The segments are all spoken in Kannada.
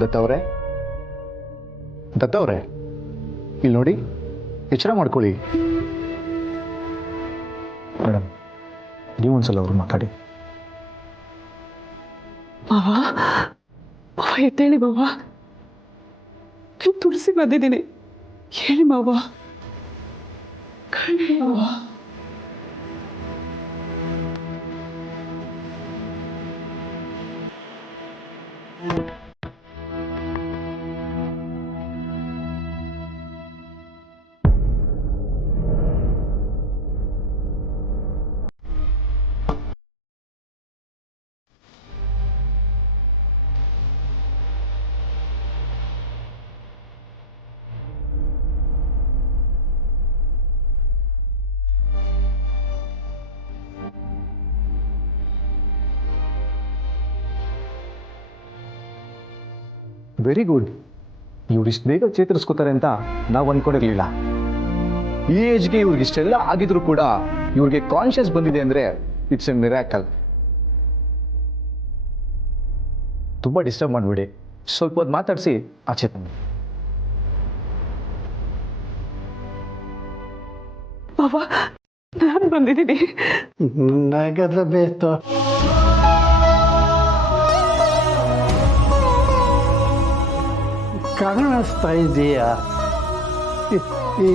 ದತ್ತವ್ರೆ, ದತ್ತವ್ರೆ, ಇಲ್ಲಿ ನೋಡಿ, ಎಚ್ಚರ ಮಾಡ್ಕೊಳ್ಳಿ. ಮೇಡಮ್, ನೀವೊಂದ್ಸಲ ಅವ್ರು ಮಾತಾಡಿ. ಮಾವ, ಎದ್ದೇಳಿ ಮಾವ, ನೀವು ತುಳಸಿ ಬಂದಿದ್ದೀನಿ, ಹೇಳಿ ಮಾವ. Very good. ಇವ್ರು ಇಷ್ಟು ಬೇಗ ಚೇತರಿಸ್ಕೋತಾರೆ ಅಂತ ನಾವು ಅಂದ್ಕೊಂಡಿರ್ಲಿಲ್ಲ. ಈ ಏಜ್ಗೆ ಇವ್ರಿಗೆ ಇಷ್ಟೆಲ್ಲ ಆಗಿದ್ರು ಕೂಡ ಇವ್ರಿಗೆ ಕಾನ್ಷಿಯಸ್ ಬಂದಿದೆ ಅಂದ್ರೆ ಇಟ್ಸ್ ಎ ಮಿರಾಕಲ್. ತುಂಬ ಡಿಸ್ಟರ್ಬ್ ಮಾಡಬೇಡಿ, ಸ್ವಲ್ಪ ಹೊತ್ತು ಮಾತಾಡಿಸಿ ಆಚೆ ಬನ್ನಿ. ಮಾವ, ನಾನು ಬಂದಿದ್ದೀನಿ. ನಗದ ಬೇತು ಕಾಣಿಸ್ತಾ ಇದೆಯಾ? ಈ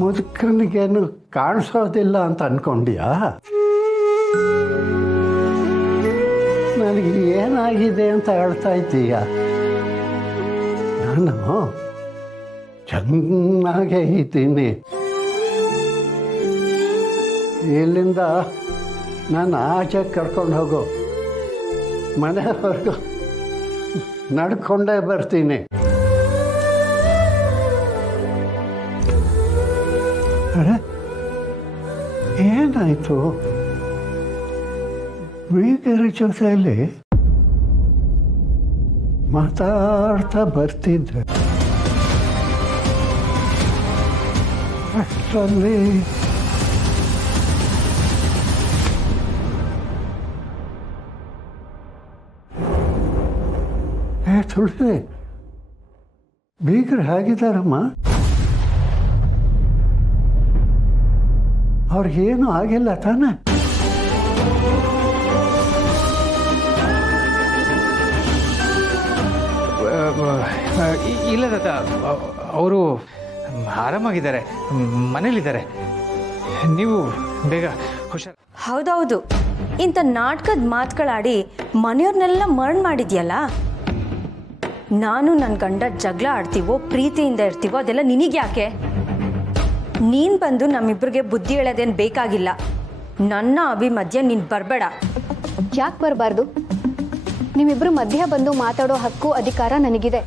ಮುದುಕನಿಗೇನು ಕಾಣಿಸೋದಿಲ್ಲ ಅಂತ ಅನ್ಕೊಂಡ್ಯಾ? ನನಗೆ ಏನಾಗಿದೆ ಅಂತ ಹೇಳ್ತಾ ಇದ್ದೀಯ? ನಾನು ಚೆನ್ನಾಗೇ ಇದ್ದೀನಿ. ಇಲ್ಲಿಂದ ನಾನು ಆಚೆ ಕರ್ಕೊಂಡು ಹೋಗು, ಮನೆವರೆಗೂ ನಡ್ಕೊಂಡೇ ಬರ್ತೀನಿ. ಅರೆ, ಏನಾಯ್ತು? ಬೀಗರ ಜೊತೆಯಲ್ಲಿ ಮಾತಾಡ್ತಾ ಬರ್ತಿದ್ದೆ, ಅಷ್ಟರಲ್ಲಿ ತುಳಸಿ, ಬೀಗರು ಹೇಗಿದ್ದಾರಮ್ಮ? ಅವ್ರಿಗೇನು ಆಗಿಲ್ಲ ತಾನೆ? ಇಲ್ಲ ತಾತ, ಅವರು ಆರಾಮಾಗಿದ್ದಾರೆ, ಮನೇಲಿದ್ದಾರೆ. ನೀವು ಬೇಗ ಹುಷಾರು. ಹೌದೌದು, ಇಂಥ ನಾಟಕದ ಮಾತುಗಳಾಡಿ ಮನೆಯವ್ರನ್ನೆಲ್ಲ ಮರಣ ಮಾಡಿದ್ಯಲ್ಲ. ನಾನು ನನ್ನ ಗಂಡ ಜಗಳ ಆಡ್ತೀವೋ ಪ್ರೀತಿಯಿಂದ ಇರ್ತೀವೋ ಅದೆಲ್ಲ ನಿನಗೆ ಯಾಕೆ? ನೀನು ಬಂದು ನಮ್ಮಿಬ್ಬರಿಗೆ ಬುದ್ಧಿ ಹೇಳೋದೇನು ಬೇಕಾಗಿಲ್ಲ. ನನ್ನ ಅಭಿ ಮಧ್ಯ ನೀನು ಬರಬೇಡ. ಯಾಕೆ ಬರಬಾರ್ದು? ನಿಮ್ಮಿಬ್ಬರು ಮಧ್ಯ ಬಂದು ಮಾತಾಡೋ ಹಕ್ಕು ಅಧಿಕಾರ ನನಗಿದೆ.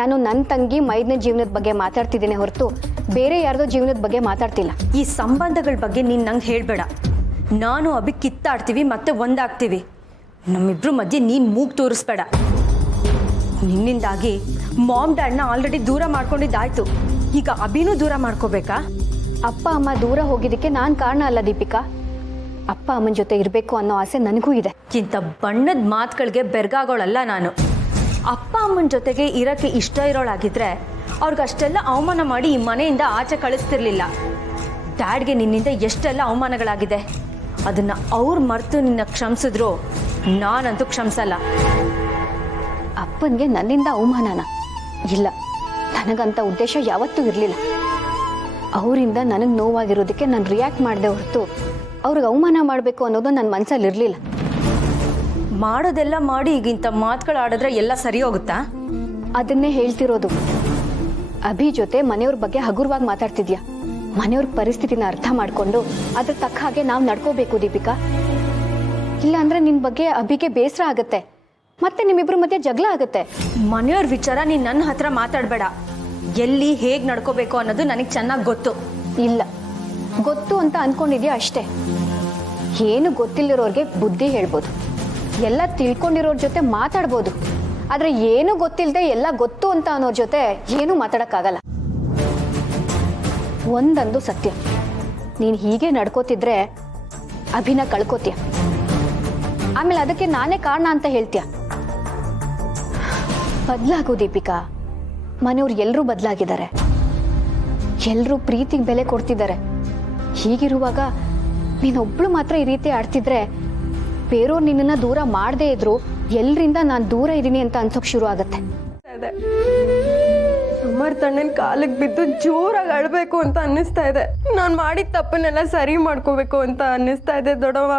ನಾನು ನನ್ನ ತಂಗಿ ಮೈದನ ಜೀವನದ ಬಗ್ಗೆ ಮಾತಾಡ್ತಿದ್ದೇನೆ ಹೊರತು ಬೇರೆ ಯಾರ್ದೋ ಜೀವನದ ಬಗ್ಗೆ ಮಾತಾಡ್ತಿಲ್ಲ. ಈ ಸಂಬಂಧಗಳ ಬಗ್ಗೆ ನೀನು ನಂಗೆ ಹೇಳಬೇಡ. ನಾನು ಅಭಿ ಕಿತ್ತಾಡ್ತೀವಿ ಮತ್ತೆ ಒಂದಾಗ್ತೀವಿ. ನಮ್ಮಿಬ್ರು ಮಧ್ಯೆ ನೀನು ಮೂಗು ತೋರಿಸ್ಬೇಡ. ನಿನ್ನಿಂದಾಗಿ ಮಾಮ್ ಡ್ಯಾಡ್ನ ಆಲ್ರೆಡಿ ದೂರ ಮಾಡ್ಕೊಂಡಿದ್ದಾಯ್ತು, ಈಗ ಅಭಿನೂ ದೂರ ಮಾಡ್ಕೋಬೇಕಾ? ಅಪ್ಪ ಅಮ್ಮ ದೂರ ಹೋಗಿದ್ದಕ್ಕೆ ನಾನು ಕಾರಣ ಅಲ್ಲ ದೀಪಿಕಾ. ಅಪ್ಪ ಅಮ್ಮನ ಜೊತೆ ಇರಬೇಕು ಅನ್ನೋ ಆಸೆ ನನಗೂ ಇದೆ. ಇಂಥ ಬಣ್ಣದ ಮಾತುಗಳಿಗೆ ಬೆರ್ಗಾಗೋಳಲ್ಲ ನಾನು. ಅಪ್ಪ ಅಮ್ಮನ ಜೊತೆಗೆ ಇರೋಕ್ಕೆ ಇಷ್ಟ ಇರೋಳಾಗಿದ್ರೆ ಅವ್ರಿಗಷ್ಟೆಲ್ಲ ಅವಮಾನ ಮಾಡಿ ಈ ಮನೆಯಿಂದ ಆಚೆ ಕಳಿಸ್ತಿರ್ಲಿಲ್ಲ. ಡ್ಯಾಡ್ಗೆ ನಿನ್ನಿಂದ ಎಷ್ಟೆಲ್ಲ ಅವಮಾನಗಳಾಗಿದೆ, ಅದನ್ನು ಅವ್ರು ಮರೆತು ನಿನ್ನ ಕ್ಷಮಿಸಿದ್ರು ನಾನಂತೂ ಕ್ಷಮಿಸಲ್ಲ. ಅಪ್ಪನಿಗೆ ನನ್ನಿಂದ ಅವಮಾನನ? ಇಲ್ಲ, ನನಗಂತ ಉದ್ದೇಶ ಯಾವತ್ತೂ ಇರಲಿಲ್ಲ. ಅವರಿಂದ ನನಗೆ ನೋವಾಗಿರೋದಕ್ಕೆ ನಾನು ರಿಯಾಕ್ಟ್ ಮಾಡಿದೆ ಹೊರತು ಅವ್ರಿಗೆ ಅವಮಾನ ಮಾಡಬೇಕು ಅನ್ನೋದು ನನ್ನ ಮನಸ್ಸಲ್ಲಿ ಇರಲಿಲ್ಲ. ಮಾಡೋದೆಲ್ಲ ಮಾಡಿ ಈಗಿಂಥ ಮಾತುಗಳು ಆಡಿದ್ರೆ ಎಲ್ಲ ಸರಿ ಹೋಗುತ್ತಾ? ಅದನ್ನೇ ಹೇಳ್ತಿರೋದು. ಅಭಿ ಜೊತೆ ಮನೆಯವ್ರ ಬಗ್ಗೆ ಹಗುರವಾಗಿ ಮಾತಾಡ್ತಿದ್ಯಾ. ಮನೆಯವ್ರ ಪರಿಸ್ಥಿತಿನ ಅರ್ಥ ಮಾಡಿಕೊಂಡು ಅದ್ರ ತಕ್ಕ ಹಾಗೆ ನಾವು ನಡ್ಕೋಬೇಕು ದೀಪಿಕಾ. ಇಲ್ಲ ಅಂದ್ರೆ ನಿನ್ನ ಬಗ್ಗೆ ಅಭಿಗೆ ಬೇಸರ ಆಗುತ್ತೆ, ಮತ್ತೆ ನಿಮ್ಮಿಬ್ರ ಮಧ್ಯೆ ಜಗಳ ಆಗುತ್ತೆ. ಮನೆಯವ್ರ ವಿಚಾರ ನೀನು ನನ್ನ ಹತ್ರ ಮಾತಾಡಬೇಡ. ಎಲ್ಲಿ ಹೇಗೆ ನಡ್ಕೋಬೇಕು ಅನ್ನೋದು ನನಗೆ ಚೆನ್ನಾಗಿ ಗೊತ್ತು. ಇಲ್ಲ, ಗೊತ್ತು ಅಂತ ಅನ್ಕೊಂಡಿದ್ಯಾ ಅಷ್ಟೇ. ಏನು ಗೊತ್ತಿಲ್ಲರೋರ್ಗೆ ಬುದ್ಧಿ ಹೇಳ್ಬೋದು, ಎಲ್ಲ ತಿಳ್ಕೊಂಡಿರೋರ್ ಜೊತೆ ಮಾತಾಡ್ಬೋದು. ಆದ್ರೆ ಏನು ಗೊತ್ತಿಲ್ಲದೆ ಎಲ್ಲ ಗೊತ್ತು ಅಂತ ಅನ್ನೋರ್ ಜೊತೆ ಏನೂ ಮಾತಾಡಕ್ಕಾಗಲ್ಲ. ಒಂದಂದು ಸತ್ಯ, ನೀನು ಹೀಗೆ ನಡ್ಕೋತಿದ್ರೆ ಅಭಿನ ಕಳ್ಕೋತೀಯ, ಆಮೇಲೆ ಅದಕ್ಕೆ ನಾನೇ ಕಾರಣ ಅಂತ ಹೇಳ್ತೀಯ. ಬದಲಾಗು ದೀಪಿಕಾ. ಮನೆಯವ್ರು ಎಲ್ಲರೂ ಬದಲಾಗಿದ್ದಾರೆ, ಎಲ್ಲರೂ ಪ್ರೀತಿಗೆ ಬೆಲೆ ಕೊಡ್ತಿದ್ದಾರೆ. ಹೀಗಿರುವಾಗ ನೀನೊಬ್ಳು ಮಾತ್ರ ಈ ರೀತಿ ಆಡ್ತಿದ್ರೆ ಬೇರೆಯವ್ರು ನಿನ್ನನ್ನು ದೂರ ಮಾಡದೇ ಇದ್ರು ಎಲ್ರಿಂದ ನಾನು ದೂರ ಇದ್ದೀನಿ ಅಂತ ಅನ್ಸೋಕ್ ಶುರು ಆಗತ್ತೆ. ಸಮರ್ಥಣ್ಣನ ಕಾಲಿಗೆ ಬಿದ್ದು ಜೋರಾಗಿ ಅಳ್ಬೇಕು ಅಂತ ಅನ್ನಿಸ್ತಾ ಇದೆ. ನಾನು ಮಾಡಿದ ತಪ್ಪನ್ನೆಲ್ಲ ಸರಿ ಮಾಡ್ಕೋಬೇಕು ಅಂತ ಅನ್ನಿಸ್ತಾ ಇದೆ ದೊಡ್ಡವ.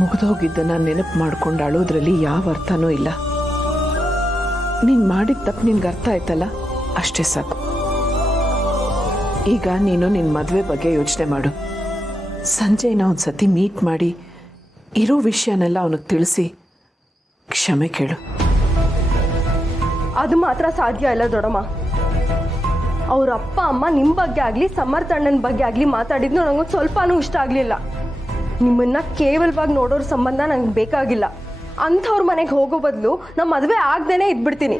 ಮುಗಿದೋಗಿದ್ದನ್ನ ನೆನಪು ಮಾಡ್ಕೊಂಡು ಅಳೋದ್ರಲ್ಲಿ ಯಾವ ಅರ್ಥನೂ ಇಲ್ಲ. ನೀನು ಮಾಡಿದ ತಪ್ಪು ನಿನ್ಗೆ ಅರ್ಥ ಆಯ್ತಲ್ಲ, ಅಷ್ಟೇ ಸಾಕು. ಈಗ ನೀನು ನಿನ್ನ ಮದುವೆ ಬಗ್ಗೆ ಯೋಚನೆ ಮಾಡು. ಸಂಜೆನ ಒಂದು ಸತಿ ಮೀಟ್ ಮಾಡಿ ಇರೋ ವಿಷಯನೆಲ್ಲ ಅವನಿಗೆ ತಿಳಿಸಿ ಕ್ಷಮೆ ಕೇಳು. ಅದು ಮಾತ್ರ ಸಾಧ್ಯ ಇಲ್ಲ ದೊಡ್ಡಮ್ಮ. ಅವ್ರ ಅಪ್ಪ ಅಮ್ಮ ನಿಮ್ಮ ಬಗ್ಗೆ ಆಗಲಿ ಸಮರ್ಥಣ್ಣನ ಬಗ್ಗೆ ಆಗಲಿ ಮಾತಾಡಿದ್ದು ನನಗೊಂದು ಸ್ವಲ್ಪನೂ ಇಷ್ಟ ಆಗಲಿಲ್ಲ. ನಿಮ್ಮನ್ನ ಕೇವಲವಾಗಿ ನೋಡೋರ ಸಂಬಂಧ ನಂಗೆ ಬೇಕಾಗಿಲ್ಲ. ಅಂಥವ್ರ ಮನೆಗೆ ಹೋಗೋ ಬದಲು ನಮ್ಮ ಮದುವೆ ಆಗ್ದೇನೆ ಇದ್ಬಿಡ್ತೀನಿ.